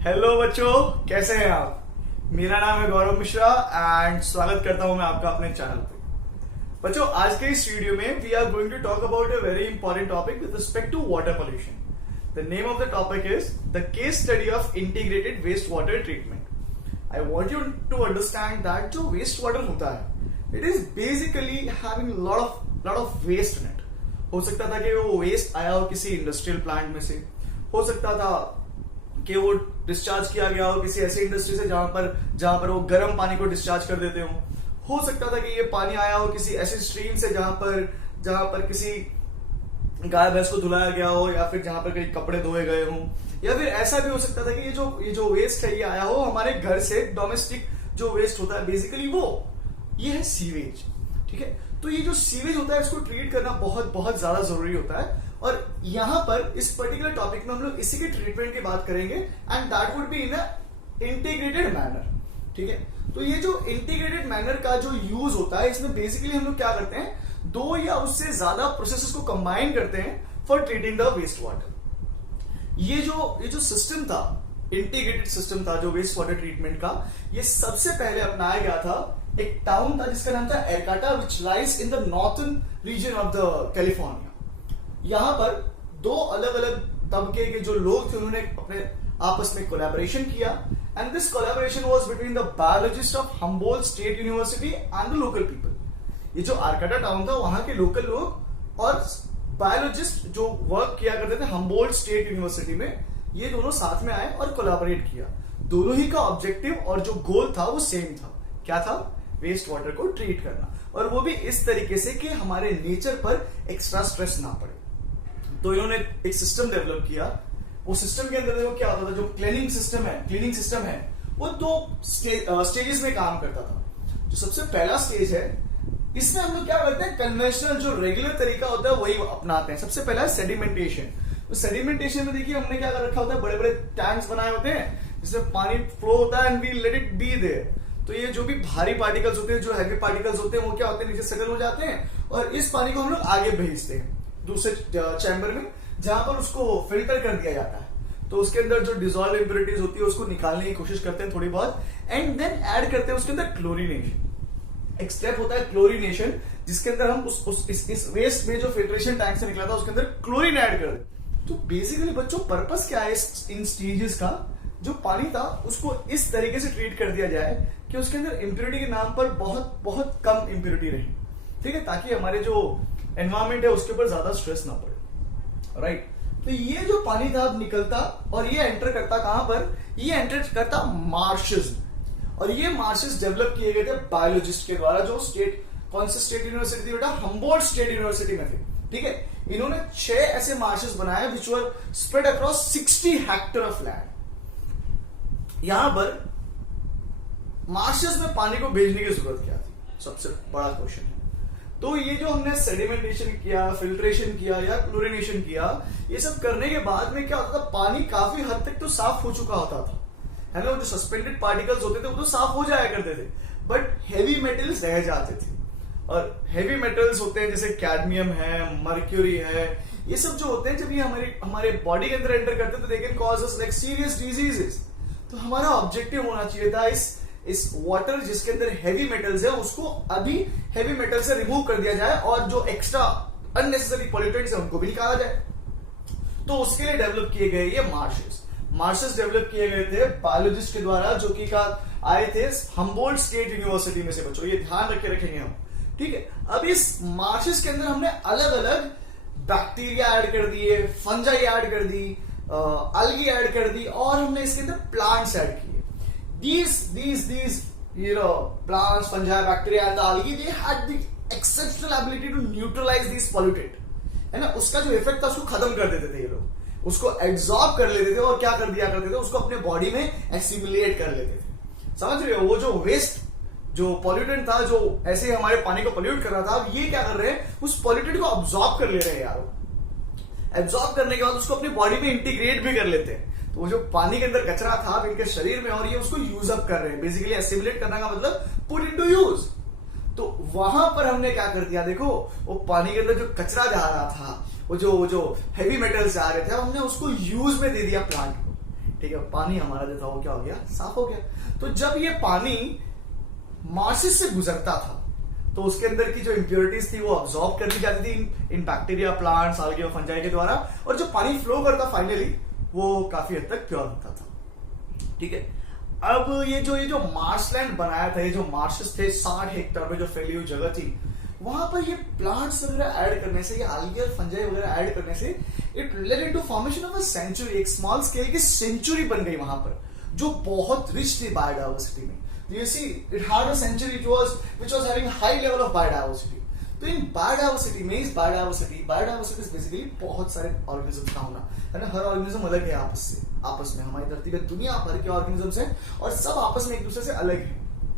Hello बच्चों, कैसे हैं आप। मेरा नाम है गौरव मिश्रा एंड स्वागत करता हूं मैं आपका अपने चैनल पे। बच्चों, आज के इस वीडियो में we are going to talk about a very important topic with respect to water pollution. The name of the topic is the case study of integrated waste water treatment. I want you to understand that जो waste water होता है it is basically having lot of waste in it. हो सकता था कि वो waste आया हो किसी इंडस्ट्रियल प्लांट में से, हो सकता था कि वो डिस्चार्ज किया गया हो किसी ऐसी इंडस्ट्री से जहां पर वो गर्म पानी को डिस्चार्ज कर देते हो सकता था कि ये पानी आया हो किसी ऐसी स्ट्रीम से जहां पर किसी गाय भैंस को धुलाया गया हो, या फिर जहां पर कहीं कपड़े धोए गए हो, या फिर ऐसा भी हो सकता था कि ये जो वेस्ट है ये आया हो हमारे घर से। डोमेस्टिक जो वेस्ट होता है बेसिकली ये है सीवेज। ठीक है, तो ये जो सीवेज होता है इसको ट्रीट करना बहुत बहुत ज्यादा जरूरी होता है। और यहां पर इस पर्टिकुलर टॉपिक में हम लोग इसी के ट्रीटमेंट की बात करेंगे and that would be in a integrated manner. ठीक है, तो ये जो इंटीग्रेटेड मैनर का जो यूज होता है इसमें बेसिकली हम लोग क्या करते हैं, दो या उससे ज्यादा प्रोसेसेस को कंबाइन करते हैं for treating the waste water. ये जो सिस्टम था, इंटीग्रेटेड सिस्टम था जो वेस्ट वाटर ट्रीटमेंट का, ये सबसे पहले अपनाया गया था एक टाउन था जिसका नाम था Arcata, which lies in the northern region of the California. यहां पर दो अलग अलग तबके के जो लोग थे उन्होंने अपने आपस में कोलैबोरेशन किया and this collaboration was between the biologist of Humboldt state university and the local people. ये जो आरकाटा टाउन था वहां के लोकल लोग और बायोलॉजिस्ट जो वर्क किया करते थे हम्बोल्ट स्टेट यूनिवर्सिटी में, ये दोनों साथ में आए और कोलैबोरेट किया। दोनों ही का ऑब्जेक्टिव और जो गोल था वो सेम था। क्या था? वेस्ट वाटर को ट्रीट करना, और वो भी इस तरीके से कि हमारे नेचर पर एक्स्ट्रा स्ट्रेस ना पड़े। तो इन्होंने एक सिस्टम डेवलप किया। वो सिस्टम के अंदर देखो क्या होता था, जो क्लीनिंग सिस्टम है वो दो स्टेजेस में काम करता था। जो सबसे पहला स्टेज है इसमें हम लोग क्या करते हैं, कन्वेंशनल जो रेगुलर तरीका होता है वही अपनाते हैं। सबसे पहला है सेडिमेंटेशन। तो सेडिमेंटेशन में देखिए हमने क्या कर रखा होता है, बड़े बड़े टैंक्स बनाए होते हैं जिसमें पानी फ्लो होता है and we let it be there. तो ये जो भी भारी पार्टिकल्स होते हैं, जो हैवी पार्टिकल्स होते हैं, वो क्या होते हैं, नीचे सेटल हो जाते हैं और इस पानी को हम लोग आगे भेजते हैं दूसरे चैम्बर में जहां पर उसको फिल्टर कर दिया जाता है। तो उसके अंदर जो डिजॉल्व इंप्योरिटीज होती है उसको निकालने की कोशिश करते हैं थोड़ी बहुत, एंड देन ऐड करते हैं उसके अंदर क्लोरीनेशन। एक स्टेप होता है क्लोरीनेशन, जिसके अंदर हम इस वेस्ट में जो फिल्ट्रेशन टैंक से निकला था उसके अंदर क्लोरीन ऐड कर दें। तो बेसिकली बच्चों पर्पस क्या है इन स्टेजेस का, जो पानी था उसको इस तरीके से ट्रीट कर दिया जाए कि उसके अंदर इंप्योरिटी के नाम पर बहुत बहुत कम इंप्योरिटी रहे। ठीक है, ताकि हमारे जो एनवायरमेंट है उसके ऊपर ज्यादा स्ट्रेस ना पड़े। राइट, तो ये जो पानी था अब निकलता और ये एंटर करता कहां पर, ये एंटर करता मार्शेस। और ये मार्शेस डेवलप किए गए थे बायोलॉजिस्ट के द्वारा, जो कौन सी स्टेट यूनिवर्सिटी थी बेटा, हम्बोल्ट स्टेट यूनिवर्सिटी में थे। ठीक है, इन्होंने 6 ऐसे मार्शेस बनाए which were spread across 60 hectare of land. यहां पर मार्शेस में पानी को भेजने की जरूरत क्या थी, सबसे बड़ा क्वेश्चन है। तो ये जो हमने सेडिमेंटेशन किया, फिल्ट्रेशन किया या क्लोरिनेशन किया, ये सब करने के बाद में क्या होता था, पानी काफी हद तक तो साफ हो चुका होता था, है ना। वो जो सस्पेंडेड पार्टिकल्स होते थे वो तो साफ हो जाया करते थे, बट हेवी मेटल्स रह जाते थे। और हेवी मेटल्स होते हैं जैसे कैडमियम है, मर्क्यूरी है, ये सब जो होते हैं जब ये हमारे बॉडी के अंदर एंटर करते हैं तो they can cause us like serious diseases. तो हमारा ऑब्जेक्टिव होना चाहिए था इस वाटर जिसके अंदर हेवी मेटल्स है उसको अभी हेवी मेटल से रिमूव कर दिया जाए और जो एक्स्ट्रा अननेसेसरी पॉल्यूटेंट्स है उनको भी निकाला जाए। तो उसके लिए डेवलप किए गए ये मार्शेस डेवलप किए गए थे बायोलॉजिस्ट के द्वारा, जो कि आए थे हम्बोल्ट स्टेट यूनिवर्सिटी में से। बच्चों ये ध्यान रखेंगे हम। ठीक है, अब इस मार्शेस के अंदर हमने अलग अलग बैक्टीरिया ऐड कर दिए, फंजाई ऐड कर दी, अलगी ऐड कर दी, और हमने इसके अंदर प्लांट्स ऐड किए। These plants, fungi, bacteria and the algae, they had the exceptional ability to neutralize these pollutant, है ना। उसका जो इफेक्ट था उसको खत्म कर देते थे ये लोग, उसको एब्जॉर्ब कर लेते थे और क्या कर दिया करते थे, उसको अपने बॉडी में एसिमिलेट कर लेते थे। समझ रहे हो, वो जो वेस्ट जो पॉल्यूटेंट था जो ऐसे हमारे पानी को पॉल्यूट कर रहा था, अब ये क्या कर रहे हैं, उस पॉल्यूटेंट को ऑब्जॉर्ब कर ले रहे हैं यार। एब्जॉर्ब करने के बाद उसको अपनी बॉडी में इंटीग्रेट भी कर लेते हैं। तो वो जो पानी के अंदर कचरा था इनके शरीर में, और ये उसको यूज अप कर रहे हैं। बेसिकली एसिमिलेट करने का मतलब पुट इनटू यूज। तो वहां पर हमने क्या कर दिया, देखो वो पानी के अंदर जो कचरा जा रहा था, वो जो हैवी मेटल्स जा रहे थे, हमने उसको यूज में दे दिया प्लांट को। ठीक है, पानी हमारा जो था वो क्या हो गया, साफ हो गया। तो जब ये पानी मार्सेस से गुजरता था तो उसके अंदर की जो इंप्योरिटीज थी वो अब्सॉर्ब कर ली जाती थी इन बैक्टीरिया, प्लांट्स, algae और फंजाई के द्वारा, और जो पानी फ्लो करता फाइनली वो काफी हद तक प्योर होता था। ठीक है, अब ये जो मार्सलैंड बनाया था, ये जो मार्सेस थे 60 हेक्टेयर में जो फैली हुई जगह थी, वहां पर ये प्लांट्स वगैरह ऐड करने से, ये algae और फंजाई वगैरह ऐड करने से it led into formation of a century, एक स्मॉल स्केल की सेंचुरी बन गई वहां पर, जो बहुत रिच थी बायोडाइवर्सिटी में। You see, it had a century which was having high level of biodiversity. तो इन बायोडाइवर्सिटी में, इस बायोडाइवर्सिटी इज बेसिकली बहुत सारे ऑर्गेनिज्म का होना है ना। हर ऑर्गेनिज्म अलग है आपस में हमारी धरती पे दुनिया भर के ऑर्गेनिजम्स हैं और सब आपस में एक दूसरे से अलग है,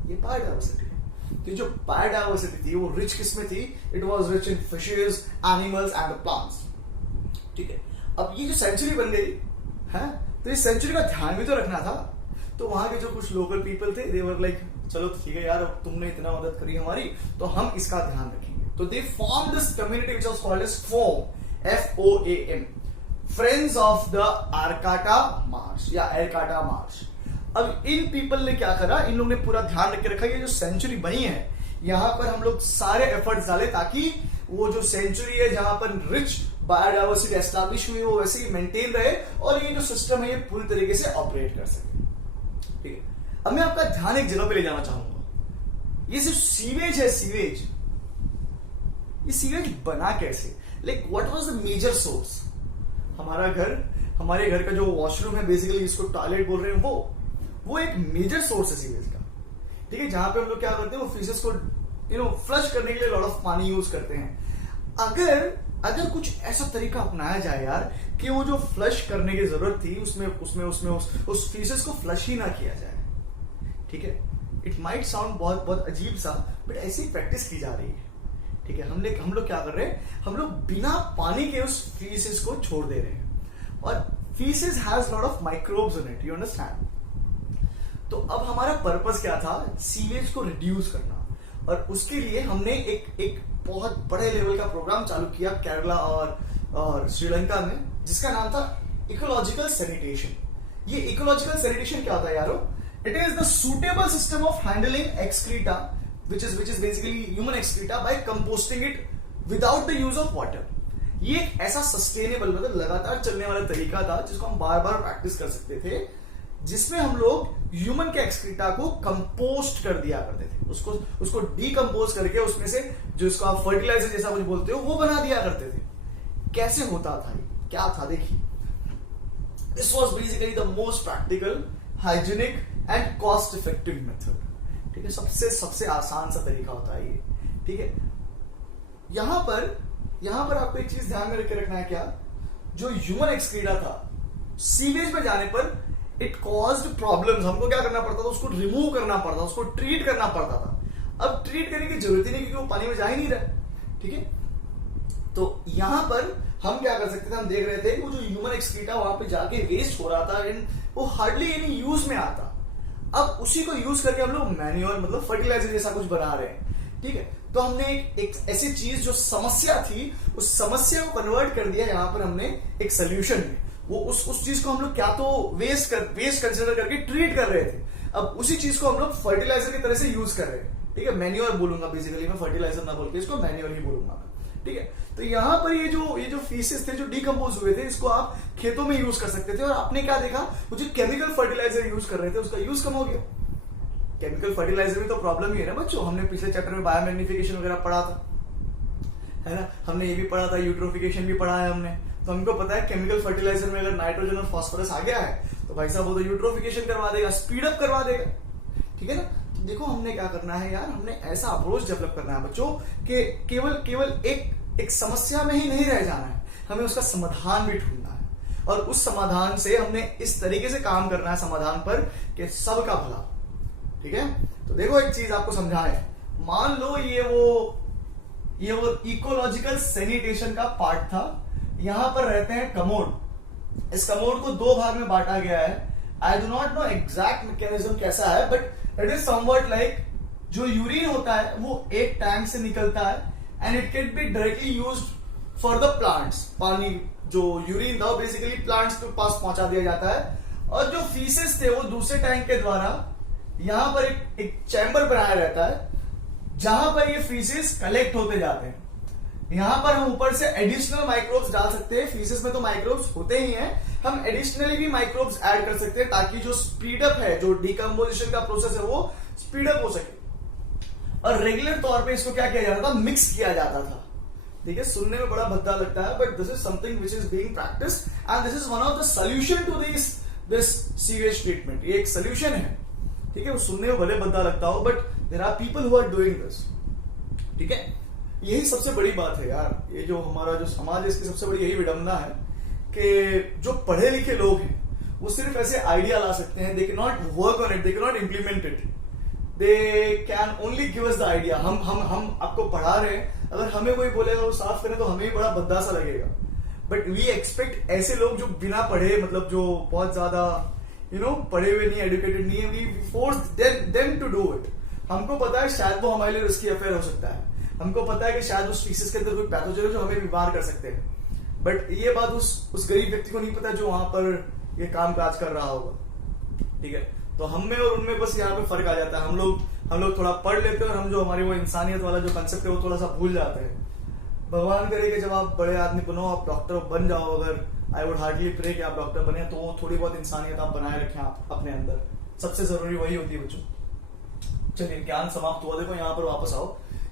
ये बायोडाइवर्सिटी है। तो जो बायोडाइवर्सिटी थी वो रिच किस में थी, it was rich in fishes, animals and plants. ठीक है, अब ये जो सेंचुरी बन गई है, तो इस सेंचुरी का ध्यान भी तो रखना था। तो वहां के जो कुछ लोकल पीपल थे, दे वर लाइक, चलो ठीक है यार, तुमने इतना मदद करी हमारी, तो हम इसका ध्यान रखेंगे। तो they form this community which was called as FOAM, FOAM, friends of the Arcata marsh या एरकाटा मार्श। अब इन पीपल ने क्या करा, इन लोगों ने पूरा ध्यान रख के रखा, ये जो सेंचुरी बनी है यहां पर हम लोग सारे एफर्ट्स डाले ताकि वो जो सेंचुरी है जहां पर रिच बायोडाइवर्सिटी एस्टैब्लिश हुई वो वैसे ही मेंटेन रहे और ये जो सिस्टम है ये पूरी तरीके से ऑपरेट कर सके। ठीक है, अब मैं आपका ध्यान एक जगह पे ले जाना चाहूंगा। ये सिर्फ सीवेज है, सीवेज, ये सीवेज बना कैसे, like what was the major source. हमारे घर का जो वॉशरूम है, बेसिकली इसको टॉयलेट बोल रहे हैं, वो एक मेजर सोर्स है सीवेज का। ठीक है, जहां पे हम लोग क्या करते हैं, वो फीसेस को फ्लश करने के लिए लॉट ऑफ पानी यूज करते हैं। अगर कुछ ऐसा तरीका अपनाया जाए यार कि वो जो फ्लश करने की जरूरत थी उसमें उस फीसेस को फ्लश ही ना किया जाए। ठीक है, इट माइट साउंड बहुत बहुत अजीब सा, बट ऐसी प्रैक्टिस की जा रही है। ठीक है, हम लोग क्या कर रहे हैं, हम लोग बिना पानी के उस फीसेस को छोड़ दे रहे हैं, और faeces has lot of microbes in it, you understand. तो अब हमारा पर्पस क्या था, सीवेज को रिड्यूस करना, और उसके लिए हमने एक बहुत बड़े लेवल का प्रोग्राम चालू किया केरला और श्रीलंका में, जिसका नाम था इकोलॉजिकल सैनिटेशन। ये इकोलॉजिकल सैनिटेशन क्या होता है यारो, it is the suitable system of handling excreta which is basically human excreta by composting it without the use of water। ये एक ऐसा सस्टेनेबल, मतलब लगातार चलने वाला तरीका था जिसको हम बार बार प्रैक्टिस कर सकते थे, जिसमें हम लोग ह्यूमन के एक्सक्रीटा को कंपोस्ट कर दिया करते थे, उसको डीकंपोज करके उसमें से जो इसको आप फर्टिलाइजर जैसा कुछ बोलते हो वो बना दिया करते थे। कैसे होता था, क्या था, देखिए, this was basically the most practical, hygienic and cost effective method. ठीक है, सबसे आसान सा तरीका होता है ये। ठीक है, यहां पर आपको एक चीज ध्यान में रख के रखना है, क्या, जो ह्यूमन एक्सक्रीटा था सीवेज में जाने पर इट कॉज्ड प्रॉब्लम्स, हमको क्या करना पड़ता था, उसको रिमूव करना पड़ता था, उसको ट्रीट करना पड़ता था। अब ट्रीट करने की जरूरत ही नहीं क्योंकि वो पानी में जा ही नहीं रहा। ठीक है, तो यहां पर हम क्या कर सकते थे, हम देख रहे थे वो जो ह्यूमन एक्सक्रीटा वहां पे जाके वेस्ट हो रहा था एंड वो हार्डली एनी यूज में आता। अब उसी को यूज करके हम लोग मैन्योर, मतलब फर्टिलाइजर जैसा कुछ बना रहे हैं। ठीक है, तो हमने एक ऐसी चीज जो समस्या थी, उस समस्या को कन्वर्ट कर दिया यहां पर हमने एक सोल्यूशन में। वो उस चीज को हम लोग क्या तो वेस्ट कंसिडर करके ट्रीट कर रहे थे, अब उसी चीज को हम लोग फर्टिलाइजर की तरह से यूज कर रहे हैं। ठीक है, मैन्योर बोलूंगा बेसिकली, मैं फर्टिलाइजर ना बोल के इसको मैन्योर ही बोलूंगा। ठीक है, तो यहां पर ये जो फीसेस थे जो डीकंपोज हुए थे, इसको आप खेतों में यूज कर सकते थे, और आपने क्या देखा, वो जो केमिकल फर्टिलाइजर यूज कर रहे थे उसका यूज कम हो गया। केमिकल फर्टिलाइजर में तो प्रॉब्लम ही है ना बच्चों, हमने पिछले चैप्टर में बायोमैग्निफिकेशन वगैरह पढ़ा था, है ना, हमने ये भी पढ़ा था, यूट्रोफिकेशन भी पढ़ा है हमने। तो हमको पता है केमिकल फर्टिलाइजर में अगर नाइट्रोजन और फास्फोरस आ गया है तो भाई साहब वो तो यूट्रोफिकेशन करवा देगा, स्पीड अप करवा देगा। ठीक है ना, तो देखो हमने क्या करना है यार, हमने ऐसा अप्रोच डेवलप करना है बच्चों कि केवल एक समस्या में ही नहीं रह जाना है, हमें उसका समाधान भी ढूंढना है, और उस समाधान से हमने इस तरीके से काम करना है समाधान पर कि सबका भला। ठीक है, तो देखो एक चीज आपको समझाएं, मान लो ये वो इकोलॉजिकल सैनिटेशन का पार्ट था। यहां पर रहते हैं कमोड, इस कमोड को दो भाग में बांटा गया है। I do not know exact mechanism कैसा है, but it is somewhat like जो यूरिन होता है वो एक टैंक से निकलता है and it can be directly used for the plants. पानी जो यूरिन था बेसिकली प्लांट्स के पास पहुंचा दिया जाता है, और जो फीसेस थे वो दूसरे टैंक के द्वारा यहां पर एक चैम्बर बनाया रहता है जहां पर ये फीसेस कलेक्ट होते जाते हैं। यहां पर हम ऊपर से एडिशनल माइक्रोब्स डाल सकते हैं। फीसेस में तो माइक्रोब्स होते ही हैं, हम एडिशनली भी माइक्रोब्स ऐड कर सकते हैं ताकि जो स्पीडअप है, जो डिकम्पोजिशन का प्रोसेस है, वो स्पीडअप हो सके। और रेगुलर तौर पे इसको क्या किया जाता था, मिक्स किया जाता था। ठीक है, सुनने में बड़ा भद्दा लगता है, but this is something which is being practised and this is one of the solution to this sewage treatment. ये एक सोल्यूशन है। ठीक है, वो सुनने में भले भद्दा लगता हो, but there are people who are doing this. ठीक है, यही सबसे बड़ी बात है यार। ये जो हमारा जो समाज है, इसकी सबसे बड़ी यही विडंबना है कि जो पढ़े लिखे लोग हैं वो सिर्फ ऐसे आइडिया ला सकते हैं, they can not work on it, they can not implement it, they can only give us the idea. हम आपको पढ़ा रहे हैं, अगर हमें कोई बोलेगा वो साफ करें तो हमें भी बड़ा भद्दा सा लगेगा। बट वी एक्सपेक्ट ऐसे लोग जो बिना पढ़े, मतलब जो बहुत ज्यादा पढ़े हुए नहीं, एजुकेटेड नहीं है, we force them to do it. हमको पता है शायद वो हमारे लिए रिस्की अफेयर हो सकता है, हमको पता है कि शायद उस फीसेस के अंदर कोई पैथोजन है जो हमें बीमार कर सकते हैं, बट ये बात उस गरीब व्यक्ति को नहीं पता जो वहां पर ये काम काज कर रहा होगा। ठीक है, तो हम में और उनमें बस यहाँ पे फर्क आ जाता है। हम लोग थोड़ा पढ़ लेते हैं और हम जो हमारी वो इंसानियत वाला जो कंसेप्ट है वो थोड़ा सा भूल जाते हैं। भगवान करे कि जब आप बड़े आदमी बनो, आप डॉक्टर बन जाओ, अगर आई वुड हार्डली प्रे कि आप डॉक्टर बने, तो थोड़ी बहुत इंसानियत आप बनाए रखें आप अपने अंदर। सबसे जरूरी वही होती है बच्चों। चलिए, ज्ञान समाप्त हुआ, देखो यहाँ पर वापस आओ।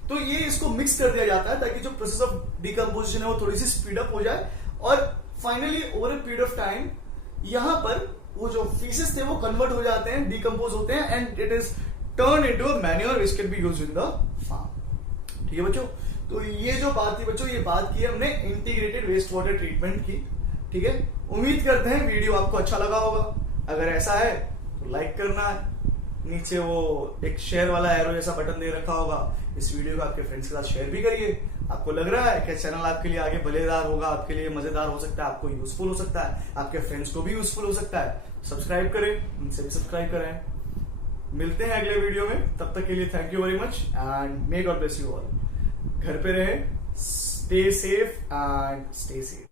तो ये इसको मिक्स कर दिया जाता है ताकि जो प्रोसेस ऑफ डिकम्पोजिशन है वो थोड़ी सी स्पीडअप हो जाए, और finally over a period of time यहां पर वो जो फीसेस थे वो कन्वर्ट हो जाते हैं, डिकम्पोज होते हैं, and it is turn into a manure which can be used in the farm. ठीक है बच्चों, तो ये जो बात थी बच्चों, ये बात की हमने इंटीग्रेटेड वेस्ट वाटर ट्रीटमेंट की। ठीक है, उम्मीद करते हैं वीडियो आपको अच्छा लगा होगा। अगर ऐसा है तो लाइक करना है, नीचे वो एक शेयर वाला एरो जैसा बटन दे रखा होगा, इस वीडियो को आपके फ्रेंड्स के साथ शेयर भी करिए। आपको लग रहा है कि चैनल आपके लिए आगे भलेदार होगा, आपके लिए मजेदार हो सकता है, आपको यूजफुल हो सकता है, आपके फ्रेंड्स को भी यूजफुल हो सकता है, सब्सक्राइब करें, उनसे भी सब्सक्राइब करें। मिलते हैं अगले वीडियो में, तब तक के लिए thank you very much and may God bless you all. घर पे रहें, stay safe and stay safe.